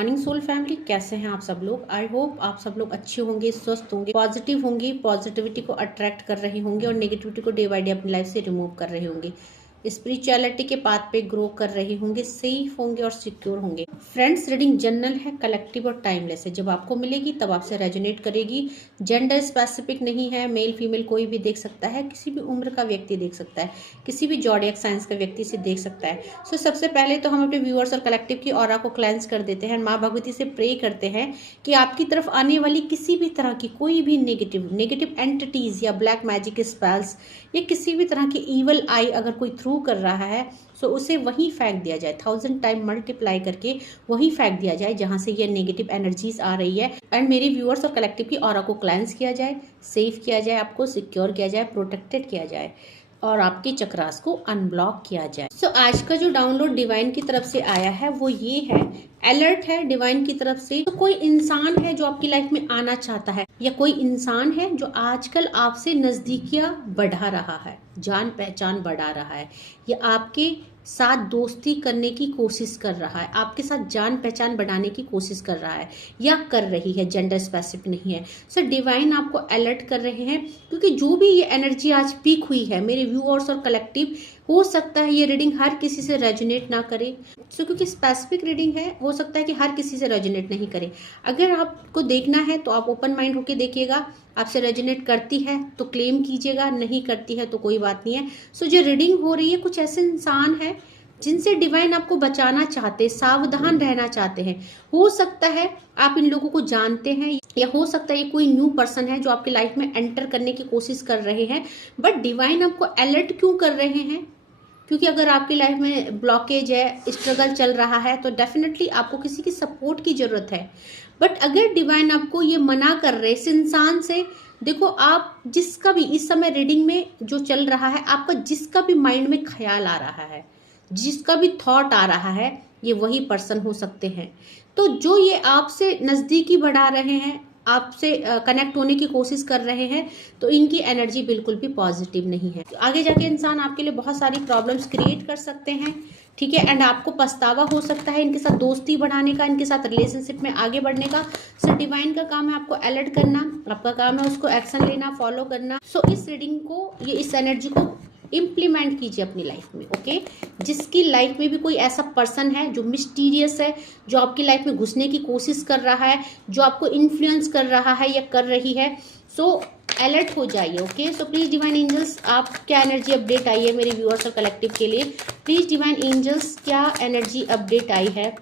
Morning soul family, कैसे हैं आप सब लोग। आई होप आप सब लोग अच्छे होंगे, स्वस्थ होंगे, पॉजिटिव होंगे, पॉजिटिविटी को अट्रैक्ट कर रहे होंगे और नेगेटिविटी को डे बाय डे अपनी लाइफ से रिमूव कर रहे होंगे, स्पिरिचुअलिटी के पाथ पे ग्रो कर रहे होंगे, सेफ होंगे और सिक्योर होंगे। फ्रेंड्स, रीडिंग जनरल है, कलेक्टिव और टाइमलेस है। जब आपको मिलेगी तब आपसे रेजोनेट करेगी। जेंडर स्पेसिफिक नहीं है, मेल फीमेल कोई भी देख सकता है, किसी भी उम्र का व्यक्ति देख सकता है, किसी भी जॉडियक साइंस का व्यक्ति से देख सकता है। सो सबसे पहले तो हम अपने व्यूअर्स और कलेक्टिव की ऑरा को क्लेंस कर देते हैं, माँ भगवती से प्रे करते हैं कि आपकी तरफ आने वाली किसी भी तरह की कोई भी नेगेटिव एंटिटीज या ब्लैक मैजिक स्पेल्स या किसी भी तरह की ईवल आई अगर कोई थ्रू कर रहा है सो उसे वहीं फेंक दिया जाए, 1000 टाइम मल्टीप्लाई करके वहीं फेंक दिया जाए जहां से ये नेगेटिव एनर्जीज आ रही है। एंड मेरे व्यूअर्स और कलेक्टिव की ऑरा को क्लेंस किया जाए, सेफ किया जाए, आपको सिक्योर किया जाए, प्रोटेक्टेड किया जाए और आपके चक्रास को अनब्लॉक किया जाए। सो आज का जो डाउनलोड डिवाइन की तरफ से आया है वो ये है, अलर्ट है डिवाइन की तरफ से। तो कोई इंसान है जो आपकी लाइफ में आना चाहता है या कोई इंसान है जो आजकल आपसे नजदीकियां बढ़ा रहा है, जान पहचान बढ़ा रहा है या आपके साथ दोस्ती करने की कोशिश कर रहा है, आपके साथ जान पहचान बढ़ाने की कोशिश कर रहा है या कर रही है, जेंडर स्पेसिफिक नहीं है। सो डिवाइन आपको अलर्ट कर रहे हैं क्योंकि जो भी ये एनर्जी आज पीक हुई है मेरे व्यूअर्स और कलेक्टिव, हो सकता है ये रीडिंग हर किसी से रेजोनेट ना करे। सो क्योंकि स्पेसिफिक रीडिंग है, हो सकता है कि हर किसी से रेजोनेट नहीं करे। अगर आपको देखना है तो आप ओपन माइंड होकर देखिएगा, आपसे रेजोनेट करती है तो क्लेम कीजिएगा, नहीं करती है तो कोई बात नहीं है। सो जो रीडिंग हो रही है कुछ ऐसे इंसान है जिनसे डिवाइन आपको बचाना चाहते, सावधान रहना चाहते हैं। हो सकता है आप इन लोगों को जानते हैं या हो सकता है ये कोई न्यू पर्सन है जो आपकी लाइफ में एंटर करने की कोशिश कर रहे हैं। बट डिवाइन आपको अलर्ट क्यों कर रहे हैं? क्योंकि अगर आपकी लाइफ में ब्लॉकेज है, स्ट्रगल चल रहा है तो डेफिनेटली आपको किसी की सपोर्ट की जरूरत है। बट अगर डिवाइन आपको ये मना कर रहे इस इंसान से, देखो आप जिसका भी इस समय रीडिंग में जो चल रहा है, आपका जिसका भी माइंड में ख्याल आ रहा है, जिसका भी थॉट आ रहा है, ये वही पर्सन हो सकते हैं। तो जो ये आपसे नज़दीकी बढ़ा रहे हैं, आपसे कनेक्ट होने की कोशिश कर रहे हैं, तो इनकी एनर्जी बिल्कुल भी पॉजिटिव नहीं है। आगे जाके इंसान आपके लिए बहुत सारी प्रॉब्लम्स क्रिएट कर सकते हैं, ठीक है। एंड आपको पछतावा हो सकता है इनके साथ दोस्ती बढ़ाने का, इनके साथ रिलेशनशिप में आगे बढ़ने का। सो डिवाइन का काम है आपको अलर्ट करना, आपका काम है उसको एक्शन लेना, फॉलो करना। सो इस रीडिंग को, ये इस एनर्जी को इम्प्लीमेंट कीजिए अपनी लाइफ में, ओके। जिसकी लाइफ में भी कोई ऐसा पर्सन है जो मिस्टीरियस है, जो आपकी लाइफ में घुसने की कोशिश कर रहा है, जो आपको इन्फ्लुएंस कर रहा है या कर रही है, सो अलर्ट हो जाइए, okay. So please divine angels, आप क्या एनर्जी अपडेट आई है मेरे व्यूअर्स और कलेक्टिव के लिए? प्लीज डिवाइन एंजल्स, क्या एनर्जी अपडेट आई है?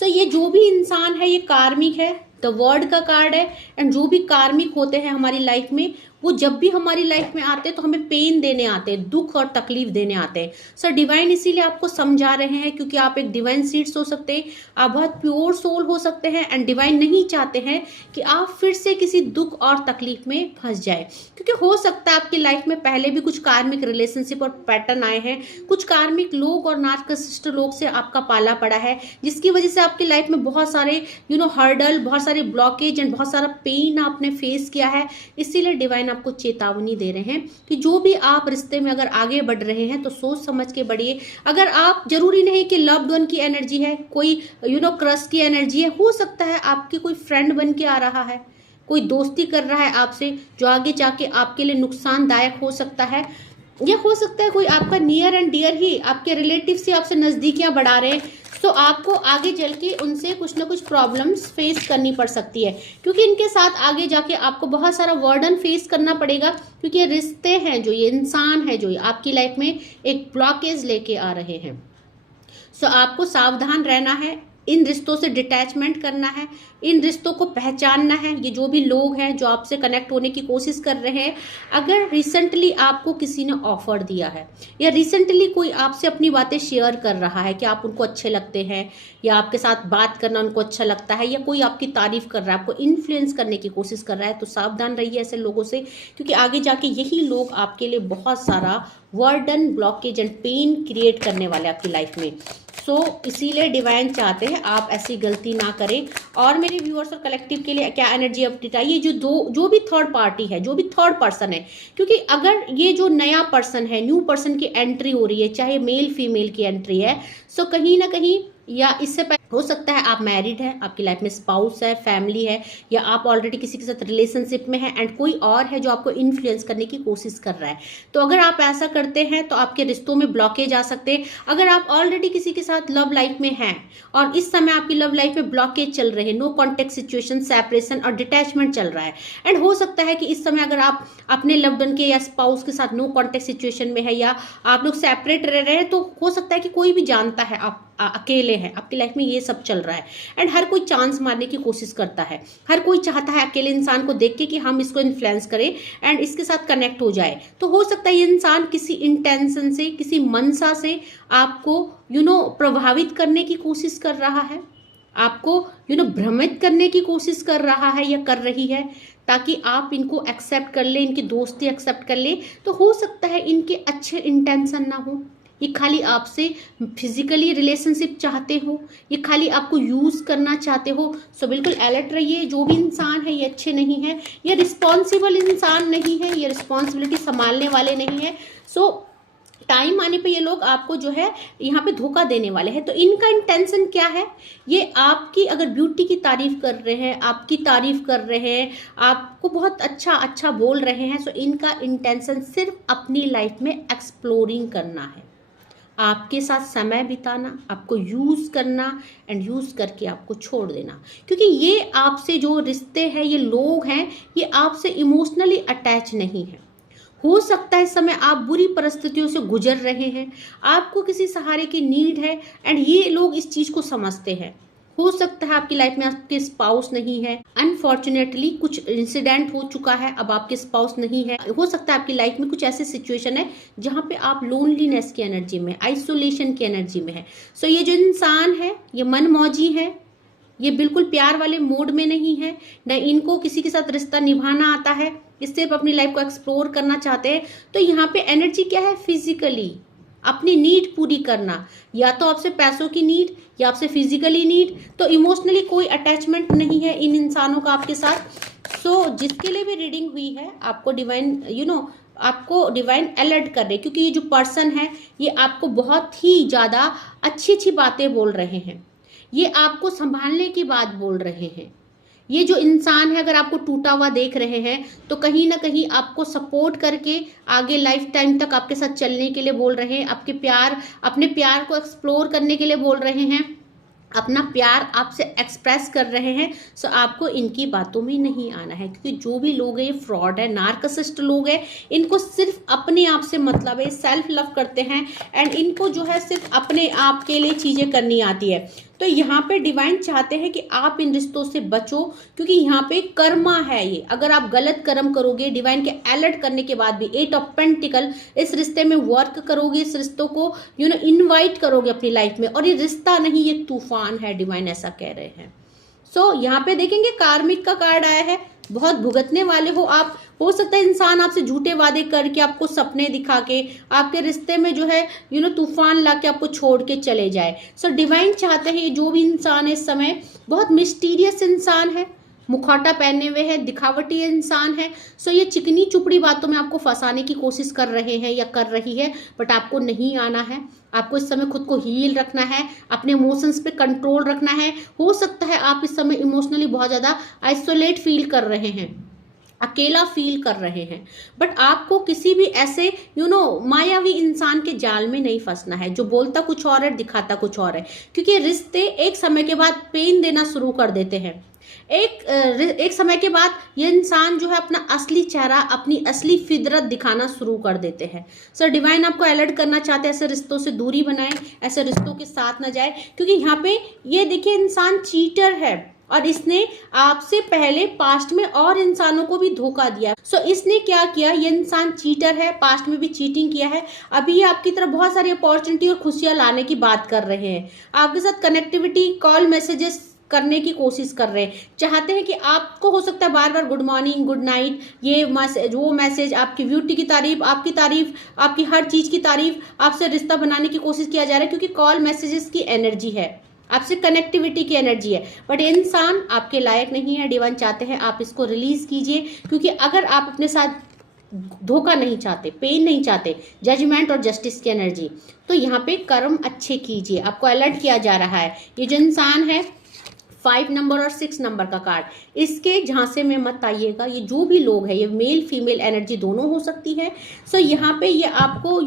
सो ये जो भी इंसान है ये कार्मिक है, द वर्ड का कार्ड है। एंड जो भी कार्मिक होते हैं हमारी लाइफ में, वो जब भी हमारी लाइफ में आते हैं तो हमें पेन देने आते हैं, दुख और तकलीफ देने आते हैं। सर डिवाइन इसीलिए आपको समझा रहे हैं क्योंकि आप एक डिवाइन सीड्स हो सकते हैं, आप बहुत प्योर सोल हो सकते हैं। एंड डिवाइन नहीं चाहते हैं कि आप फिर से किसी दुख और तकलीफ में फंस जाए, क्योंकि हो सकता है आपकी लाइफ में पहले भी कुछ कार्मिक रिलेशनशिप और पैटर्न आए हैं, कुछ कार्मिक लोग और नार्सिसिस्ट लोग से आपका पाला पड़ा है, जिसकी वजह से आपकी लाइफ में बहुत सारे हर्डल, बहुत सारे ब्लॉकेज एंड बहुत सारा पेन आपने फेस किया है। इसीलिए डिवाइन आपको चेतावनी दे रहे हैं कि जो भी आप रिश्ते में अगर आगे बढ़ रहे हैं तो सोच समझ के बढ़िए। अगर आप, जरूरी नहीं कि लव्ड वन की एनर्जी है, कोई क्रश की एनर्जी है, हो सकता है आपकी कोई फ्रेंड बन के आ रहा है, कोई दोस्ती कर रहा है आपसे जो आगे जाके आपके लिए नुकसानदायक हो सकता है। या हो सकता है कोई आपका नियर एंड डियर ही, आपके रिलेटिव से आपसे नजदीकियां बढ़ा रहे हैं, तो आपको आगे चल के उनसे कुछ ना कुछ प्रॉब्लम्स फेस करनी पड़ सकती है, क्योंकि इनके साथ आगे जाके आपको बहुत सारा वर्डन फेस करना पड़ेगा, क्योंकि ये रिश्ते हैं, जो ये इंसान है जो आपकी लाइफ में एक ब्लॉकेज लेके आ रहे हैं। सो आपको सावधान रहना है, इन रिश्तों से डिटैचमेंट करना है, इन रिश्तों को पहचानना है। ये जो भी लोग हैं जो आपसे कनेक्ट होने की कोशिश कर रहे हैं, अगर रिसेंटली आपको किसी ने ऑफर दिया है या रिसेंटली कोई आपसे अपनी बातें शेयर कर रहा है कि आप उनको अच्छे लगते हैं या आपके साथ बात करना उनको अच्छा लगता है, या कोई आपकी तारीफ कर रहा है, आपको इन्फ्लुएंस करने की कोशिश कर रहा है, तो सावधान रहिए ऐसे लोगों से, क्योंकि आगे जाके यही लोग आपके लिए बहुत सारा वर्डन, ब्लॉकेज एंड पेन क्रिएट करने वाले आपकी लाइफ में। सो इसीलिए डिवाइन चाहते हैं आप ऐसी गलती ना करें। और मेरे व्यूअर्स और कलेक्टिव के लिए क्या एनर्जी अपडेट आई है? जो भी थर्ड पार्टी है, जो भी थर्ड पर्सन है, क्योंकि अगर ये जो नया पर्सन है, न्यू पर्सन की एंट्री हो रही है, चाहे मेल फीमेल की एंट्री है, सो कहीं ना कहीं या इससे हो सकता है आप मैरिड हैं, आपकी लाइफ में स्पाउस है, फैमिली है, या आप ऑलरेडी किसी के साथ रिलेशनशिप में हैं एंड कोई और है जो आपको इन्फ्लुएंस करने की कोशिश कर रहा है। तो अगर आप ऐसा करते हैं तो आपके रिश्तों में ब्लॉकेज आ सकते हैं। अगर आप ऑलरेडी किसी के साथ लव लाइफ में हैं और इस समय आपकी लव लाइफ में ब्लॉकेज चल रहे हैं, नो कॉन्टेक्ट सिचुएशन, सेपरेशन और डिटैचमेंट चल रहा है, एंड हो सकता है कि इस समय अगर आप अपने लव्ड वन के या स्पाउस के साथ नो कॉन्टेक्ट सिचुएशन में है या आप लोग सेपरेट रह रहे हैं, तो हो सकता है कि कोई भी जानता है आप अकेले हैं, आपकी लाइफ में ये सब चल रहा है एंड हर कोई चांस मारने की कोशिश करता है। हर कोई चाहता है अकेले इंसान को देख के कि हम इसको इन्फ्लुएंस करें एंड इसके साथ कनेक्ट हो जाए। तो हो सकता है ये इंसान किसी इंटेंशन से, किसी मनसा से आपको प्रभावित करने की कोशिश कर रहा है, आपको भ्रमित करने की कोशिश कर रहा है या कर रही है, ताकि आप इनको एक्सेप्ट कर ले, इनकी दोस्ती एक्सेप्ट कर ले। तो हो सकता है इनके अच्छे इंटेंशन ना हो, ये खाली आपसे फिजिकली रिलेशनशिप चाहते हो, ये खाली आपको यूज़ करना चाहते हो। सो बिल्कुल अलर्ट रहिए, जो भी इंसान है ये अच्छे नहीं है, ये रिस्पॉन्सिबल इंसान नहीं है, ये रिस्पॉन्सिबिलिटी संभालने वाले नहीं है। सो टाइम आने पे ये लोग आपको जो है यहाँ पे धोखा देने वाले हैं। तो इनका इंटेंशन क्या है, ये आपकी अगर ब्यूटी की तारीफ कर रहे हैं, आपकी तारीफ कर रहे हैं, आपको बहुत अच्छा अच्छा बोल रहे हैं, सो इनका इंटेंशन सिर्फ अपनी लाइफ में एक्सप्लोरिंग करना है, आपके साथ समय बिताना, आपको यूज़ करना एंड यूज़ करके आपको छोड़ देना। क्योंकि ये आपसे जो रिश्ते हैं, ये लोग हैं, ये आपसे इमोशनली अटैच नहीं है। हो सकता है इस समय आप बुरी परिस्थितियों से गुजर रहे हैं, आपको किसी सहारे की नीड है एंड ये लोग इस चीज़ को समझते हैं। हो सकता है आपकी लाइफ में आपके स्पाउस नहीं है, अनफॉर्चुनेटली कुछ इंसिडेंट हो चुका है, अब आपके स्पाउस नहीं है। हो सकता है आपकी लाइफ में कुछ ऐसे सिचुएशन है जहाँ पे आप लोनलीनेस की एनर्जी में, आइसोलेशन की एनर्जी में है। सो ये जो इंसान है ये मनमौजी है, ये बिल्कुल प्यार वाले मोड में नहीं है, न इनको किसी के साथ रिश्ता निभाना आता है, इस सिर्फ अपनी लाइफ को एक्सप्लोर करना चाहते हैं। तो यहाँ पे एनर्जी क्या है, फिजिकली अपनी नीड पूरी करना, या तो आपसे पैसों की नीड या आपसे फिजिकली नीड। तो इमोशनली कोई अटैचमेंट नहीं है इन इंसानों का आपके साथ। सो जिसके लिए भी रीडिंग हुई है, आपको डिवाइन आपको डिवाइन अलर्ट कर रहे, क्योंकि ये जो पर्सन है ये आपको बहुत ही ज़्यादा अच्छी अच्छी बातें बोल रहे हैं, ये आपको संभालने की बात बोल रहे हैं। ये जो इंसान है अगर आपको टूटा हुआ देख रहे हैं तो कहीं ना कहीं आपको सपोर्ट करके आगे लाइफ टाइम तक आपके साथ चलने के लिए बोल रहे हैं, अपने प्यार को एक्सप्लोर करने के लिए बोल रहे हैं, अपना प्यार आपसे एक्सप्रेस कर रहे हैं। सो आपको इनकी बातों में नहीं आना है, क्योंकि जो भी लोग हैं ये फ्रॉड है, नार्सिसिस्ट लोग हैं, इनको सिर्फ अपने आप से मतलब है, सेल्फ लव करते हैं एंड इनको जो है सिर्फ अपने आप के लिए चीज़ें करनी आती है। तो यहाँ पे डिवाइन चाहते हैं कि आप इन रिश्तों से बचो, क्योंकि यहाँ पे कर्मा है ये, अगर आप गलत कर्म करोगे, डिवाइन के अलर्ट करने के बाद भी 8 ऑफ पेंटिकल इस रिश्ते में वर्क करोगे, इस रिश्तों को इनवाइट करोगे अपनी लाइफ में, और ये रिश्ता नहीं ये तूफान है, डिवाइन ऐसा कह रहे हैं। सो यहाँ पे देखेंगे कार्मिक का कार्ड आया है, बहुत भुगतने वाले हो आप। हो सकता है इंसान आपसे झूठे वादे करके, आपको सपने दिखा के, आपके रिश्ते में जो है तूफान ला के आपको छोड़ के चले जाए। सो डिवाइन चाहते हैं ये जो भी इंसान है इस समय बहुत मिस्टीरियस इंसान है, मुखौटा पहने हुए है, दिखावटी इंसान है। सो ये चिकनी चुपड़ी बातों में आपको फंसाने की कोशिश कर रहे हैं या कर रही है, बट आपको नहीं आना है। आपको इस समय खुद को हील रखना है, अपने इमोशंस पे कंट्रोल रखना है। हो सकता है आप इस समय इमोशनली बहुत ज़्यादा आइसोलेट फील कर रहे हैं, अकेला फील कर रहे हैं, बट आपको किसी भी ऐसे मायावी इंसान के जाल में नहीं फंसना है जो बोलता कुछ और है, दिखाता कुछ और है। क्योंकि रिश्ते एक समय के बाद पेन देना शुरू कर देते हैं। एक समय के बाद ये इंसान जो है अपना असली चेहरा, अपनी असली फितरत दिखाना शुरू कर देते हैं। सर डिवाइन आपको अलर्ट करना चाहते हैं, ऐसे रिश्तों से दूरी बनाएं, ऐसे रिश्तों के साथ ना जाए, क्योंकि यहाँ पे ये देखिए इंसान चीटर है और इसने आपसे पहले पास्ट में और इंसानों को भी धोखा दिया। सो इसने क्या किया, ये इंसान चीटर है, पास्ट में भी चीटिंग किया है, अभी ये आपकी तरफ बहुत सारी अपॉर्चुनिटी और खुशियां लाने की बात कर रहे हैं, आपके साथ कनेक्टिविटी, कॉल, मैसेजेस करने की कोशिश कर रहे हैं, चाहते हैं कि आपको हो सकता है बार बार गुड मॉर्निंग, गुड नाइट, ये मैसेज वो मैसेज, आपकी ब्यूटी की तारीफ, आपकी हर चीज़ की तारीफ, आपसे रिश्ता बनाने की कोशिश किया जा रहा है, क्योंकि कॉल मैसेजेस की एनर्जी है, आपसे कनेक्टिविटी की एनर्जी है। बट ये इंसान आपके लायक नहीं है, डिवाइन चाहते हैं आप इसको रिलीज कीजिए, क्योंकि अगर आप अपने साथ धोखा नहीं चाहते, पेन नहीं चाहते, जजमेंट और जस्टिस की एनर्जी। तो यहाँ पे कर्म अच्छे कीजिए, आपको अलर्ट किया जा रहा है। ये जो इंसान है 5 नंबर और 6 नंबर का कार्ड, इसके झांसे में मत आइएगा। ये जो भी लोग हैं, ये मेल फीमेल एनर्जी दोनों हो सकती है। सो यहाँ पे ये आपको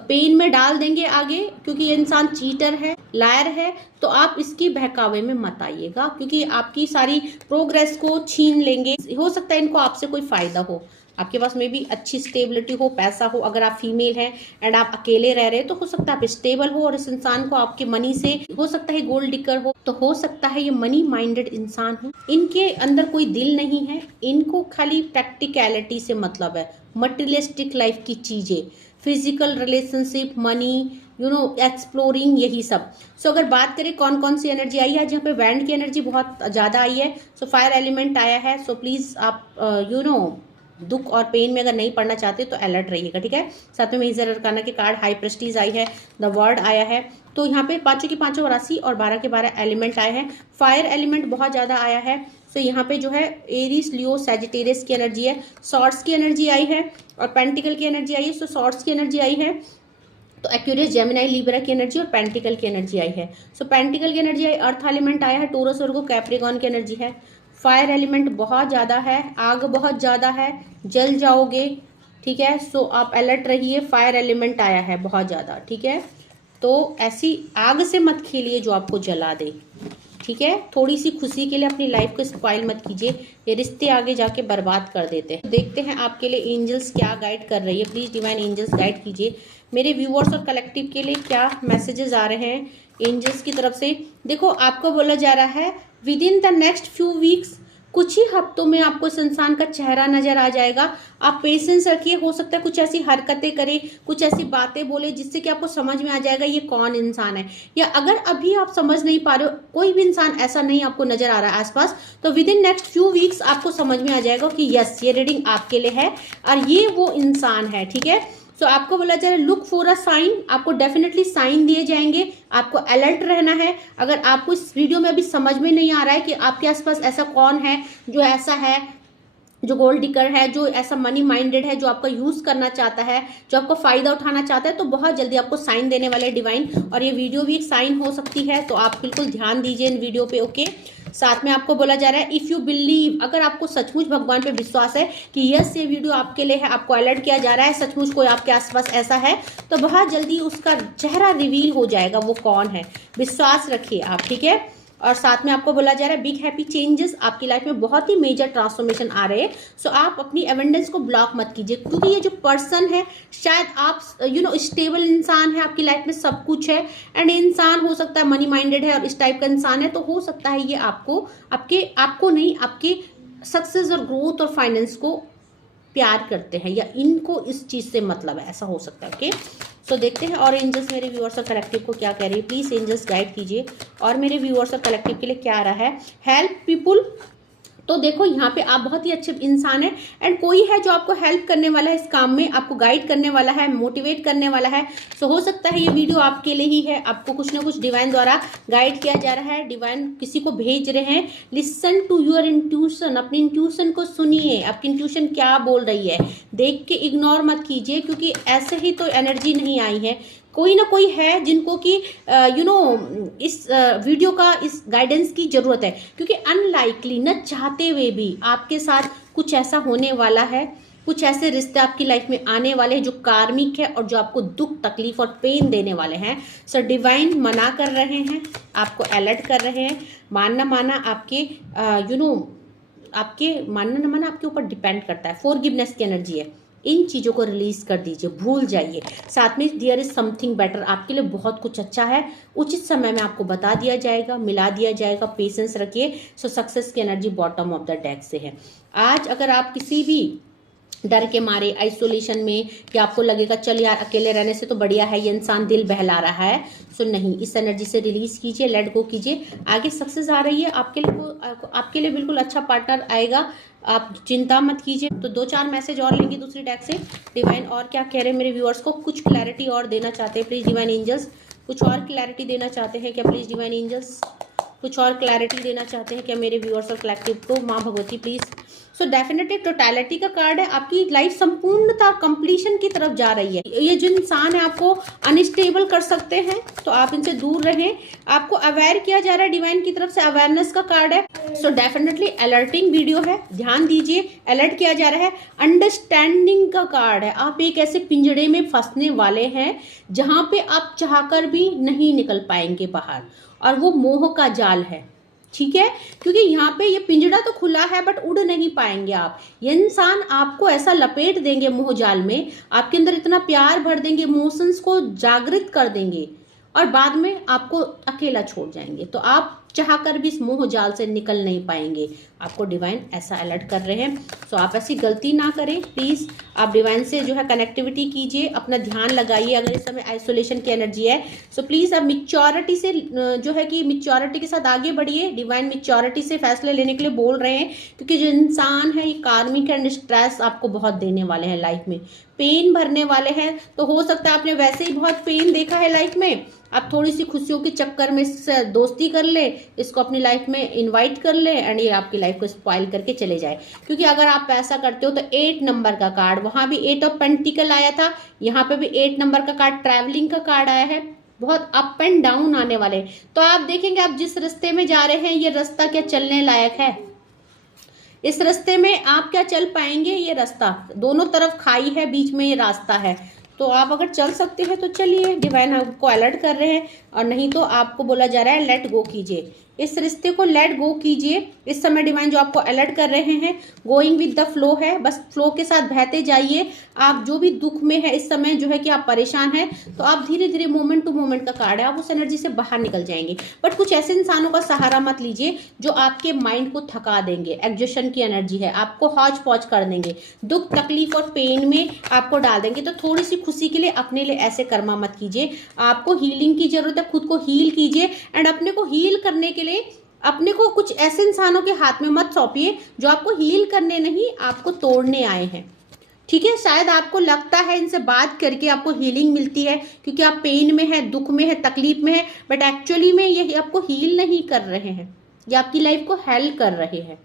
पेन में डाल देंगे आगे, क्योंकि ये इंसान चीटर है, लायर है। तो आप इसकी बहकावे में मत आइएगा, क्योंकि आपकी सारी प्रोग्रेस को छीन लेंगे। हो सकता है इनको आपसे कोई फायदा हो, आपके पास में भी अच्छी स्टेबिलिटी हो, पैसा हो। अगर आप फीमेल हैं एंड आप अकेले रह रहे हैं तो हो सकता है आप स्टेबल हो और इस इंसान को आपके मनी से, हो सकता है गोल्ड डिगर हो, तो हो सकता है ये मनी माइंडेड इंसान हो। इनके अंदर कोई दिल नहीं है, इनको खाली प्रैक्टिकलिटी से मतलब है, मटेरियलिस्टिक लाइफ की चीजें, फिजिकल रिलेशनशिप, मनी, एक्सप्लोरिंग, यही सब। सो अगर बात करें कौन कौन सी एनर्जी आई है, जहाँ पे बैंड की एनर्जी बहुत ज्यादा आई है। सो फायर एलिमेंट आया है। सो प्लीज आप दुख और पेन में अगर नहीं पढ़ना चाहते तो अलर्ट रहिएगा, ठीक है। साथ में मेजर अरकाना के कार्ड, हाई प्रेस्टीज आई है, द वर्ड आया है। तो यहाँ पे पांचों की पांचों राशि और 12 के 12 एलिमेंट आए हैं। फायर एलिमेंट बहुत ज्यादा आया है। सो यहाँ पे जो है एरीज, लियो, सैजिटेरियस की एनर्जी है, सॉर्ड्स की एनर्जी आई है और पेंटिकल की एनर्जी आई है। सो सॉर्ड्स की एनर्जी आई है तो एक्यूरियस, जेमिनाई, लिब्रा की एनर्जी और पेंटिकल की एनर्जी आई है। सो पेंटिकल की एनर्जी आई, अर्थ एलिमेंट आया है, टोरस, वर्गो, कैप्रिकॉर्न की एनर्जी है। फायर एलिमेंट बहुत ज़्यादा है, आग बहुत ज़्यादा है, जल जाओगे, ठीक है। सो आप अलर्ट रहिए, फायर एलिमेंट आया है बहुत ज़्यादा, ठीक है। तो ऐसी आग से मत खेलिए जो आपको जला दे, ठीक है। थोड़ी सी खुशी के लिए अपनी लाइफ को स्पॉइल मत कीजिए, ये रिश्ते आगे जाके बर्बाद कर देते हैं। देखते हैं आपके लिए एंजल्स क्या गाइड कर रही है। प्लीज डिवाइन एंजल्स गाइड कीजिए मेरे व्यूअर्स और कलेक्टिव के लिए, क्या मैसेजेस आ रहे हैं एंजल्स की तरफ से। देखो, आपको बोला जा रहा है with in the next few weeks, कुछ ही हफ्तों में आपको इस इंसान का चेहरा नजर आ जाएगा। आप पेशेंस रखिए, हो सकता है कुछ ऐसी हरकतें करे, कुछ ऐसी बातें बोले जिससे कि आपको समझ में आ जाएगा ये कौन इंसान है। या अगर अभी आप समझ नहीं पा रहे हो, कोई भी इंसान ऐसा नहीं आपको नजर आ रहा है आसपास, तो with in next few weeks आपको समझ में आ जाएगा कि यस, ये रीडिंग आपके लिए है और ये वो इंसान है, ठीक है। सो आपको बोला जा रहा है लुक फॉर अ साइन, आपको डेफिनेटली साइन दिए जाएंगे, आपको अलर्ट रहना है। अगर आपको इस वीडियो में अभी समझ में नहीं आ रहा है कि आपके आसपास ऐसा कौन है जो ऐसा है, जो गोल्ड डिगर है, जो ऐसा मनी माइंडेड है, जो आपका यूज करना चाहता है, जो आपका फायदा उठाना चाहता है, तो बहुत जल्दी आपको साइन देने वाले डिवाइन, और ये वीडियो भी एक साइन हो सकती है। तो आप बिल्कुल ध्यान दीजिए इन वीडियो पे, ओके। साथ में आपको बोला जा रहा है इफ यू बिलीव, अगर आपको सचमुच भगवान पे विश्वास है कि यस, ये वीडियो आपके लिए है, आपको अलर्ट किया जा रहा है, सचमुच कोई आपके आसपास ऐसा है, तो बहुत जल्दी उसका चेहरा रिवील हो जाएगा, वो कौन है। विश्वास रखिए आप, ठीक है। और साथ में आपको बोला जा रहा है बिग हैप्पी चेंजेस, आपकी लाइफ में बहुत ही मेजर ट्रांसफॉर्मेशन आ रहे हैं। सो आप अपनी एवेंडेंस को ब्लॉक मत कीजिए, क्योंकि ये जो पर्सन है, शायद आप स्टेबल इंसान है, आपकी लाइफ में सब कुछ है, एंड इंसान हो सकता है मनी माइंडेड है और इस टाइप का इंसान है, तो हो सकता है ये आपको नहीं, आपके सक्सेस और ग्रोथ और फाइनेंस को प्यार करते हैं, या इनको इस चीज से मतलब है, ऐसा हो सकता है, ओके। सो देखते हैं और एंजल्स मेरे व्यूअर्स और कलेक्टिव को क्या कह रही है। प्लीज एंजल्स गाइड कीजिए और मेरे व्यूअर्स और कलेक्टिव के लिए क्या आ रहा है। हेल्प पीपुल, तो देखो यहाँ पे आप बहुत ही अच्छे इंसान है एंड कोई है जो आपको हेल्प करने वाला है इस काम में, आपको गाइड करने वाला है, मोटिवेट करने वाला है। सो हो सकता है ये वीडियो आपके लिए ही है, आपको कुछ ना कुछ डिवाइन द्वारा गाइड किया जा रहा है, डिवाइन किसी को भेज रहे हैं। लिसन टू योर इंट्यूशन, अपनी इंट्यूशन को सुनिए, आपकी इंट्यूशन क्या बोल रही है, देख के इग्नोर मत कीजिए, क्योंकि ऐसे ही तो एनर्जी नहीं आई है। कोई ना कोई है जिनको कि इस वीडियो का, इस गाइडेंस की जरूरत है, क्योंकि अनलाइकली, न चाहते हुए भी आपके साथ कुछ ऐसा होने वाला है, कुछ ऐसे रिश्ते आपकी लाइफ में आने वाले हैं जो कार्मिक है और जो आपको दुख, तकलीफ और पेन देने वाले हैं। सो डिवाइन मना कर रहे हैं, आपको अलर्ट कर रहे हैं। मानना माना आपके आपके मानना न मानना आपके ऊपर डिपेंड करता है। फॉरगिवनेस की एनर्जी है, इन चीज़ों को रिलीज कर दीजिए, भूल जाइए। साथ में देयर इज समथिंग बेटर, आपके लिए बहुत कुछ अच्छा है, उचित समय में आपको बता दिया जाएगा, मिला दिया जाएगा। पेशेंस रखिए। सो सक्सेस की energy bottom of the deck से है। आज अगर आप किसी भी डर के मारे, आइसोलेशन में, कि आपको लगेगा चल यार अकेले रहने से तो बढ़िया है, ये इंसान दिल बहला रहा है, सो नहीं, इस एनर्जी से रिलीज कीजिए, लेट गो कीजिए। आगे सक्सेस आ रही है आपके लिए बिल्कुल अच्छा पार्टनर आएगा, आप चिंता मत कीजिए। तो 2-4 मैसेज और लेंगे दूसरी डेक से, डिवाइन और क्या कह रहे हैं मेरे व्यूअर्स को, कुछ क्लैरिटी और देना चाहते हैं प्लीज डिवाइन एंजल्स, कुछ और क्लैरिटी देना चाहते हैं क्या प्लीज डिवाइन एंजल्स, कुछ और क्लैरिटी देना चाहते हैं क्या मेरे व्यूअर्स और कलेक्टिव को, माँ Bhagwati please. So definitely totality का कार्ड है, आपकी लाइफ संपूर्णता कंप्लीशन की तरफ जा रही है। ये जो इंसान है आपको अनस्टेबल कर सकते हैं, तो आप इनसे दूर रहें। आपको अवेयर किया जा रहा है डिवाइन की तरफ से, अवेयरनेस का कार्ड है। सो डेफिनेटली अलर्टिंग वीडियो है, ध्यान दीजिए, अलर्ट किया जा रहा है। अंडरस्टैंडिंग का कार्ड है, आप एक ऐसे पिंजड़े में फंसने वाले हैं जहां पे आप चाहकर भी नहीं निकल पाएंगे बाहर, और वो मोह का जाल है, ठीक है। क्योंकि यहाँ पे ये पिंजड़ा तो खुला है बट उड़ नहीं पाएंगे आप। ये इंसान आपको ऐसा लपेट देंगे मोह जाल में, आपके अंदर इतना प्यार भर देंगे, इमोशंस को जागृत कर देंगे, और बाद में आपको अकेला छोड़ जाएंगे। तो आप चाहकर भी इस मोह जाल से निकल नहीं पाएंगे, आपको डिवाइन ऐसा अलर्ट कर रहे हैं। सो आप ऐसी गलती ना करें प्लीज। आप डिवाइन से जो है कनेक्टिविटी कीजिए, अपना ध्यान लगाइए। अगर इस समय आइसोलेशन की एनर्जी है, सो प्लीज आप मिच्योरिटी से जो है कि मिच्योरिटी के साथ आगे बढ़िए। डिवाइन मिच्योरिटी से फैसले लेने के लिए बोल रहे हैं, क्योंकि जो इंसान है ये कार्मिक एंड स्ट्रेस आपको बहुत देने वाले हैं, लाइफ में पेन भरने वाले हैं। तो हो सकता है आपने वैसे ही बहुत पेन देखा है लाइफ में, आप थोड़ी सी खुशियों के चक्कर में इससे दोस्ती कर ले, इसको अपनी लाइफ में इनवाइट कर ले, एंड ये आपकी लाइफ को स्पॉइल करके चले जाए। क्योंकि अगर आप ऐसा करते हो तो 8 नंबर का कार्ड, वहां भी 8 ऑफ पेंटिकल आया था, यहाँ पे भी 8 नंबर का कार्ड, ट्रैवलिंग का कार्ड आया है। बहुत अप एंड डाउन आने वाले, तो आप देखेंगे आप जिस रास्ते में जा रहे हैं ये रास्ता क्या चलने लायक है, इस रास्ते में आप क्या चल पाएंगे। ये रास्ता दोनों तरफ खाई है, बीच में ये रास्ता है, तो आप अगर चल सकते हैं तो चलिए, डिवाइन आपको अलर्ट कर रहे हैं। और नहीं तो आपको बोला जा रहा है लेट गो कीजिए, इस रिश्ते को लेट गो कीजिए। इस समय डिवाइन जो आपको अलर्ट कर रहे हैं, गोइंग विद द फ्लो है, बस फ्लो के साथ बहते जाइए। आप जो भी दुख में है इस समय, जो है कि आप परेशान हैं, तो आप धीरे धीरे मोमेंट टू मोमेंट का कार्ड है, आप उस एनर्जी से बाहर निकल जाएंगे। बट कुछ ऐसे इंसानों का सहारा मत लीजिए जो आपके माइंड को थका देंगे, एग्जॉशन की एनर्जी है, आपको हौच पौच कर देंगे, दुख तकलीफ और पेन में आपको डाल देंगे। तो थोड़ी सी खुशी के लिए अपने लिए ऐसे कर्मा मत कीजिए। आपको हीलिंग की जरूरत है, खुद को हील कीजिए, एंड अपने को हील करने के लिए अपने को कुछ ऐसे इंसानों के हाथ में मत सौंपिए जो आपको हील करने नहीं, आपको तोड़ने आए हैं, ठीक है। शायद आपको लगता है इनसे बात करके आपको हीलिंग मिलती है क्योंकि आप पेन में है, दुख में है, तकलीफ में है, बट एक्चुअली में ये आपको हील नहीं कर रहे हैं, ये आपकी लाइफ को हेल्प कर रहे हैं।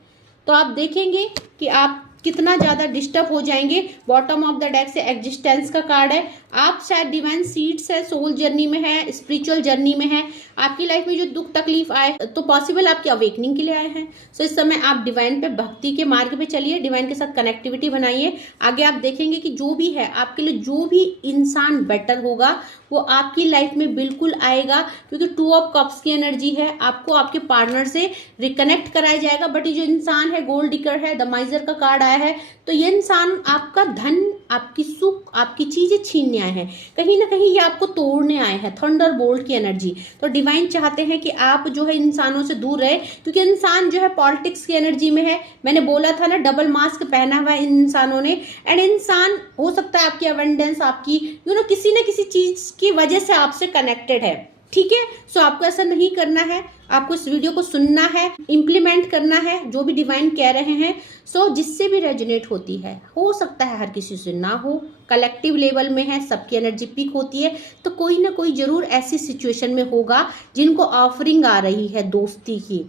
तो आप देखेंगे कि आप कितना ज्यादा डिस्टर्ब हो जाएंगे। बॉटम ऑफ द डेक से एग्जिस्टेंस का कार्ड है, आप शायद डिवाइन सीड्स है, सोल जर्नी में है, स्पिरिचुअल जर्नी में है, आपकी लाइफ में जो दुख तकलीफ आए तो पॉसिबल आपकी अवेकनिंग के लिए आए हैं। सो इस समय आप डिवाइन पे, भक्ति के मार्ग पे चलिए, डिवाइन के साथ कनेक्टिविटी बनाइए। आगे आप देखेंगे कि जो भी है आपके लिए, जो भी इंसान बेटर होगा वो आपकी लाइफ में बिल्कुल आएगा, क्योंकि 2 ऑफ कप्स की एनर्जी है, आपको आपके पार्टनर से रिकनेक्ट कराया जाएगा। बट ये जो इंसान है गोल्ड डिगर है, द माइजर का कार्ड आया है, तो ये इंसान आपका धन, आपकी सुख, आपकी चीजें छीनने आए हैं, कहीं ना कहीं ये आपको तोड़ने आए हैं, थंडर बोल्ट की एनर्जी। तो डिवाइन चाहते हैं कि आप जो है इंसानों से दूर रहे, क्योंकि इंसान जो है पॉलिटिक्स की एनर्जी में है। मैंने बोला था ना, डबल मास्क पहना हुआ है इन इंसानों ने, एंड इंसान हो सकता है आपकी अवेंडेंस, आपकी किसी न किसी चीज की वजह से आपसे कनेक्टेड है, ठीक है। सो आपको ऐसा नहीं करना है, आपको इस वीडियो को सुनना है, इम्प्लीमेंट करना है जो भी डिवाइन कह रहे हैं। सो जिससे भी रेजोनेट होती है, हो सकता है हर किसी से ना हो, कलेक्टिव लेवल में है, सबकी एनर्जी पीक होती है, तो कोई ना कोई जरूर ऐसी सिचुएशन में होगा जिनको ऑफरिंग आ रही है दोस्ती की,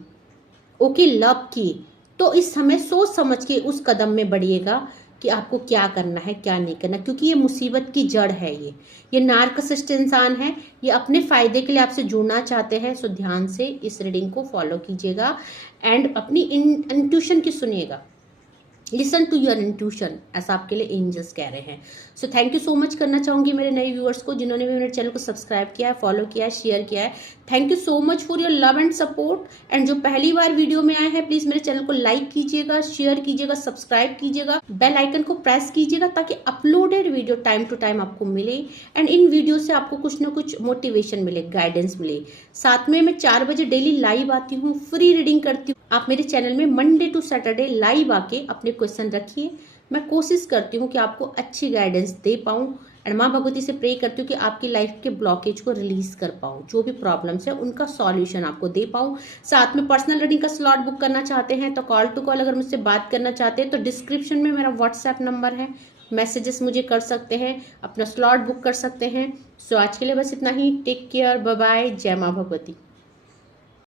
ओके, लव की। तो इस समय सोच समझ के उस कदम में बढ़िएगा कि आपको क्या करना है, क्या नहीं करना, क्योंकि ये मुसीबत की जड़ है। ये नार्सिसिस्ट इंसान है, ये अपने फायदे के लिए आपसे जुड़ना चाहते हैं। सो ध्यान से इस रीडिंग को फॉलो कीजिएगा एंड अपनी इंट्यूशन की सुनिएगा, लिसन टू योर इंट्यूशन, ऐसा आपके लिए एंजल्स कह रहे हैं। So thank you so much करना चाहूंगी मेरे नए व्यूअर्स को, जिन्होंने भी मेरे चैनल को सब्सक्राइब किया है, फॉलो किया है, शेयर किया है। Thank you so much for your love and support. And जो पहली बार वीडियो में आए हैं, प्लीज मेरे चैनल को लाइक कीजिएगा, शेयर कीजिएगा, सब्सक्राइब कीजिएगा, बेल आइकन को प्रेस कीजिएगा, ताकि uploaded video time to time आपको मिले, एंड इन वीडियो से आपको कुछ ना कुछ मोटिवेशन मिले, गाइडेंस मिले। साथ में मैं 4 बजे डेली लाइव आती हूँ, फ्री रीडिंग करती हूँ। आप मेरे चैनल में मंडे टू सैटरडे लाइव आके अपने क्वेश्चन रखिए, मैं कोशिश करती हूँ कि आपको अच्छी गाइडेंस दे पाऊँ, एंड माँ भगवती से प्रे करती हूँ कि आपकी लाइफ के ब्लॉकेज को रिलीज कर पाऊँ, जो भी प्रॉब्लम्स है उनका सॉल्यूशन आपको दे पाऊँ। साथ में पर्सनल रीडिंग का स्लॉट बुक करना चाहते हैं तो कॉल टू कॉल, अगर मुझसे बात करना चाहते हैं तो डिस्क्रिप्शन में मेरा व्हाट्सएप नंबर है, मैसेजेस मुझे कर सकते हैं, अपना स्लॉट बुक कर सकते हैं। सो आज के लिए बस इतना ही, टेक केयर, बाय बाय, जय माँ भगवती।